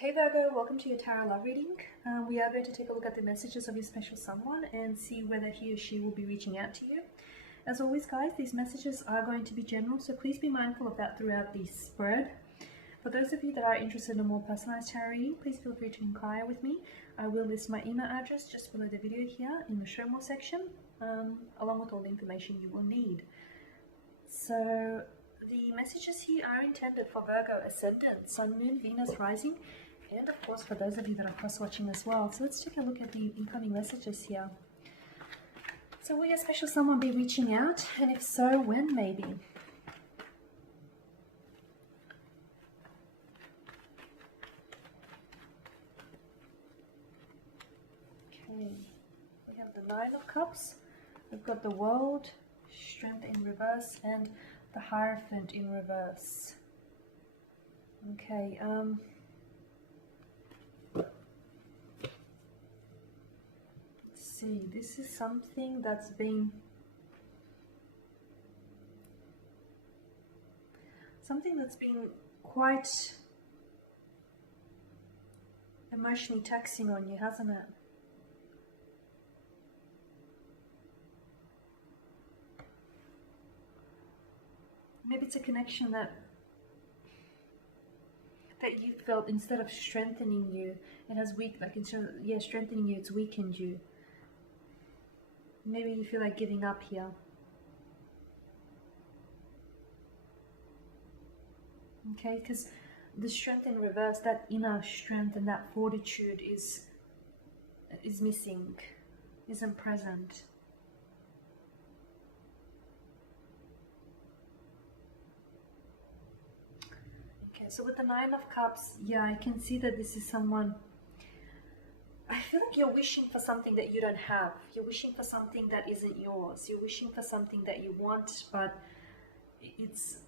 Hey Virgo, welcome to your tarot love reading. We are going to take a look at the messages of your special someone and see whether he or she will be reaching out to you. As always guys, these messages are going to be general, so please be mindful of that throughout the spread. For those of you that are interested in a more personalized tarot reading, please feel free to inquire with me. I will list my email address just below the video here in the show more section, along with all the information you will need. So the messages here are intended for Virgo Ascendant, Sun, Moon, Venus, Rising, and of course for those of you that are cross-watching as well. So let's take a look at the incoming messages here. So will your special someone be reaching out? And if so, when maybe? Okay, we have the Nine of Cups. We've got the World, Strength in reverse, and the Hierophant in reverse. Okay, see, this is something that's been quite emotionally taxing on you, hasn't it? Maybe it's a connection that you felt, instead of strengthening you, it has strengthening you, it's weakened you. Maybe you feel like giving up here. Okay, because the strength in reverse, that inner strength and that fortitude is missing, isn't present. Okay, so with the Nine of Cups, yeah, I can see that this is someone. I feel like you're wishing for something that you don't have. You're wishing for something that isn't yours. You're wishing for something that you want, but it's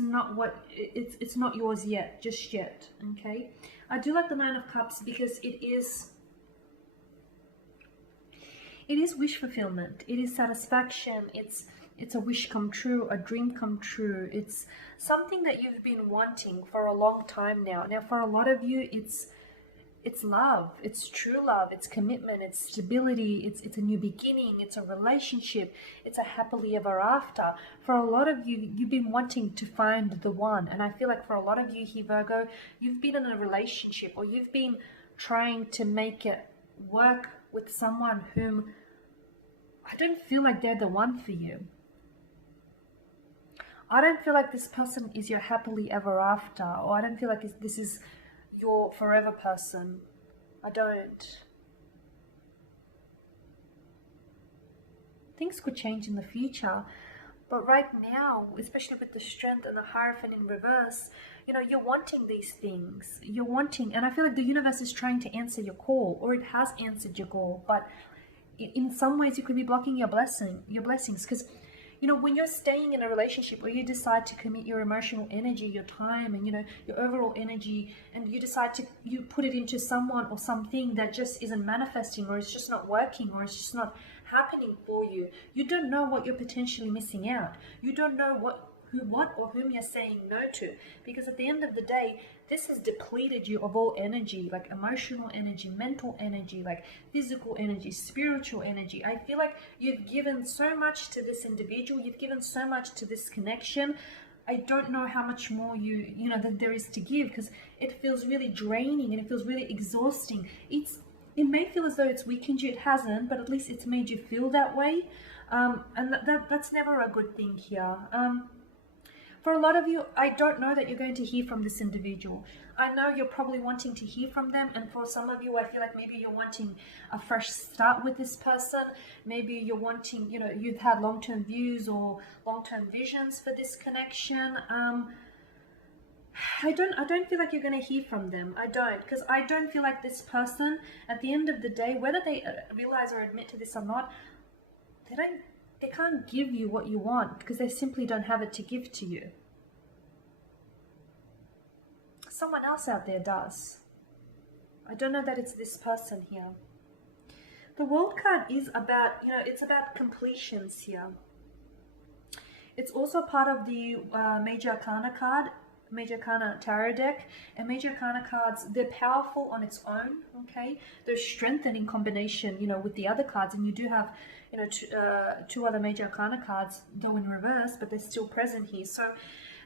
not yours yet, just yet. Okay, I do like the Nine of Cups because it is wish fulfillment. It is satisfaction. It's a wish come true, a dream come true. It's something that you've been wanting for a long time now. Now, for a lot of you, it's love. It's true love. It's commitment. It's stability. It's a new beginning. It's a relationship. It's a happily ever after. For a lot of you, you've been wanting to find the one. And I feel like for a lot of you here, Virgo, you've been in a relationship, or you've been trying to make it work with someone whom I don't feel like they're the one for you. I don't feel like this person is your happily ever after, or I don't feel like this is your forever person. I don't. Things could change in the future, but right now, especially with the Strength and the Hierophant in reverse, you know, you're wanting these things. You're wanting, and I feel like the universe is trying to answer your call, or it has answered your call, but in some ways you could be blocking your blessings, because you know, when you're staying in a relationship, or you decide to commit your emotional energy, your time, and you know, your overall energy, and you put it into someone or something that just isn't manifesting, or it's just not working, or it's just not happening for you, you don't know what you're potentially missing out. You don't know what or whom you're saying no to, because at the end of the day, this has depleted you of all energy, like emotional energy, mental energy, like physical energy, spiritual energy. I feel like you've given so much to this individual, you've given so much to this connection. I don't know how much more that there is to give, because it feels really draining and it feels really exhausting. It may feel as though it's weakened you. It hasn't, but at least it's made you feel that way, and that's never a good thing here. For a lot of you, I don't know that you're going to hear from this individual. I know you're probably wanting to hear from them, and for some of you, I feel like maybe you're wanting a fresh start with this person. Maybe you're wanting, you've had long-term views or long-term visions for this connection. I don't feel like you're going to hear from them. I don't, because I don't feel like this person, at the end of the day, whether they realize or admit to this or not, they can't give you what you want, because they simply don't have it to give to you. Someone else out there does. I don't know that it's this person here. The World card is about, it's about completions here. It's also part of the Major Arcana card, Major Arcana tarot deck. And Major Arcana cards, they're powerful on its own, okay? They're strengthened in combination, you know, with the other cards. And you do have, you know, two other Major Arcana cards, though in reverse, but they're still present here. So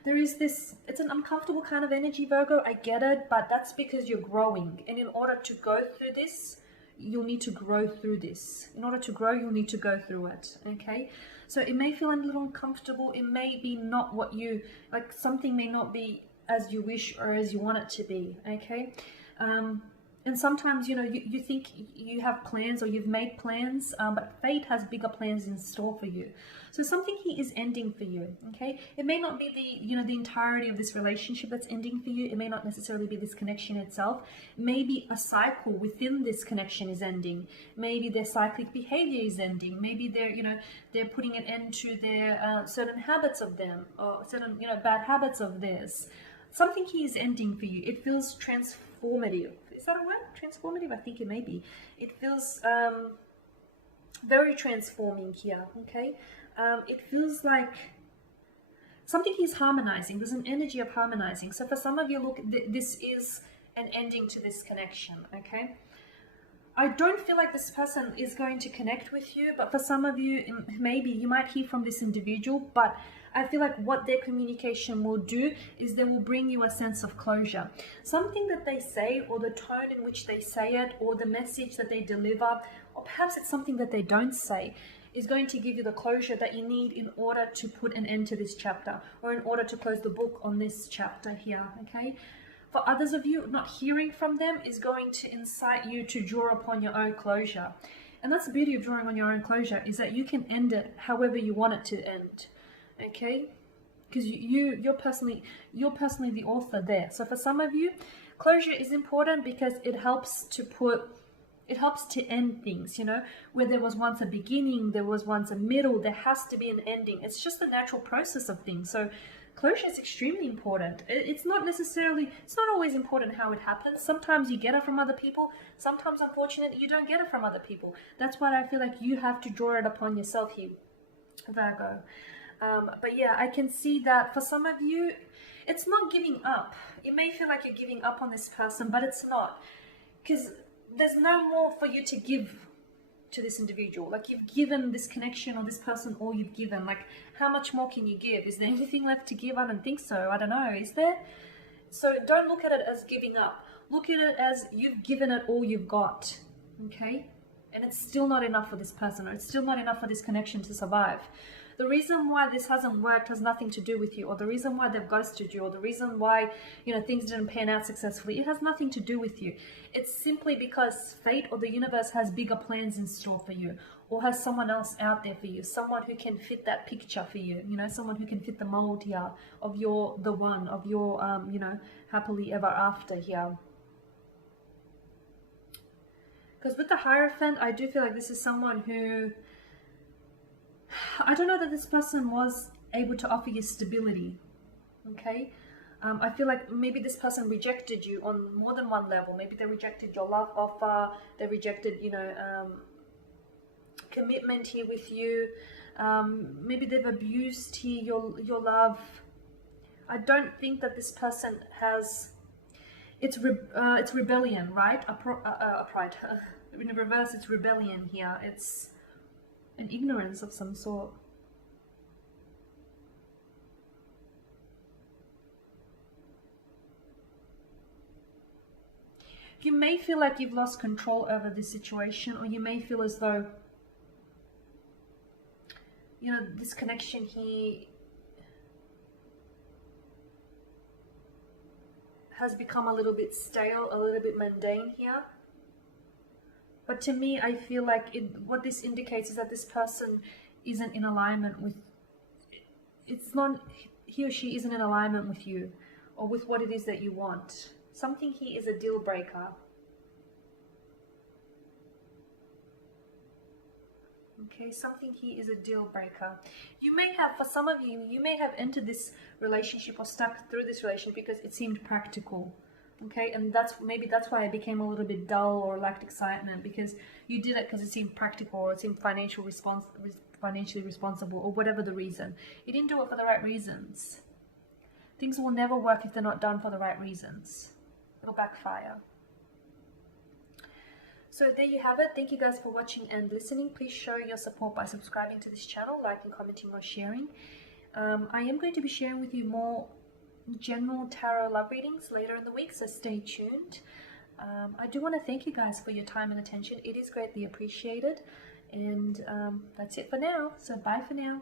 there is this, it's an uncomfortable kind of energy, Virgo. I get it, but that's because you're growing. And in order to go through this, you'll need to grow through this. In order to grow, you'll need to go through it, okay? So it may feel a little uncomfortable. It may be not what you, like something may not be as you wish or as you want it to be, okay? And sometimes, you know, you think you have plans or you've made plans, but fate has bigger plans in store for you. So something here is ending for you, okay? It may not be the, you know, the entirety of this relationship that's ending for you. It may not necessarily be this connection itself. Maybe a cycle within this connection is ending. Maybe their cyclic behavior is ending. Maybe they're, you know, they're putting an end to their certain habits of them, or certain, you know, bad habits of theirs. Something here is ending for you. It feels transformative. Is that a word? Transformative? I think it may be. It feels very transforming here, okay? It feels like something is harmonizing. There's an energy of harmonizing. So for some of you, look, this is an ending to this connection, okay? I don't feel like this person is going to connect with you, but for some of you, maybe you might hear from this individual, but I feel like what their communication will do is they will bring you a sense of closure. Something that they say, or the tone in which they say it, or the message that they deliver, or perhaps it's something that they don't say, is going to give you the closure that you need in order to put an end to this chapter, or in order to close the book on this chapter here, okay? For others of you, not hearing from them is going to incite you to draw upon your own closure. And that's the beauty of drawing on your own closure, is that you can end it however you want it to end, okay? Because you're personally the author there. So for some of you, closure is important because it helps to end things, you know, where there was once a beginning, there was once a middle, there has to be an ending. It's just the natural process of things. So closure is extremely important. It's not always important how it happens. Sometimes you get it from other people. Sometimes, unfortunately, you don't get it from other people. That's why I feel like you have to draw it upon yourself here, Virgo. But yeah, I can see that for some of you, it's not giving up. It may feel like you're giving up on this person, but it's not. Because there's no more for you to give to this individual. Like, you've given this connection or this person all you've given. Like, how much more can you give? Is there anything left to give? I don't think so. I don't know. Is there? So don't look at it as giving up. Look at it as you've given it all you've got. Okay? And it's still not enough for this person, or it's still not enough for this connection to survive. The reason why this hasn't worked has nothing to do with you, or the reason why they've ghosted you, or the reason why, you know, things didn't pan out successfully. It has nothing to do with you. It's simply because fate or the universe has bigger plans in store for you, or has someone else out there for you, someone who can fit that picture for you, you know, someone who can fit the mold here of your, the one, of your, you know, happily ever after here. Because with the Hierophant, I do feel like this is someone who, I don't know that this person was able to offer you stability, okay? I feel like maybe this person rejected you on more than one level. Maybe they rejected your love offer, they rejected, you know, commitment here with you. Maybe they've abused here your love. I don't think that this person has, it's rebellion, right? Upright. In reverse, it's rebellion here. It's an ignorance of some sort. You may feel like you've lost control over this situation, or you may feel as though, you know, this connection here has become a little bit stale, a little bit mundane here. But to me, I feel like what this indicates is that this person isn't in alignment with, he or she isn't in alignment with you, or with what it is that you want. Something here is a deal breaker. Okay, something here is a deal breaker. You may have, for some of you, you may have entered this relationship or stuck through this relationship because it seemed practical. Okay, and maybe that's why it became a little bit dull or lacked excitement, because you did it because it seemed practical, or it seemed financially financially responsible, or whatever the reason. You didn't do it for the right reasons. Things will never work if they're not done for the right reasons. It'll backfire. So there you have it. Thank you guys for watching and listening. Please show your support by subscribing to this channel, liking, commenting, or sharing. I am going to be sharing with you more general tarot love readings later in the week, so stay tuned. I do want to thank you guys for your time and attention. It is greatly appreciated. And that's it for now. So bye for now.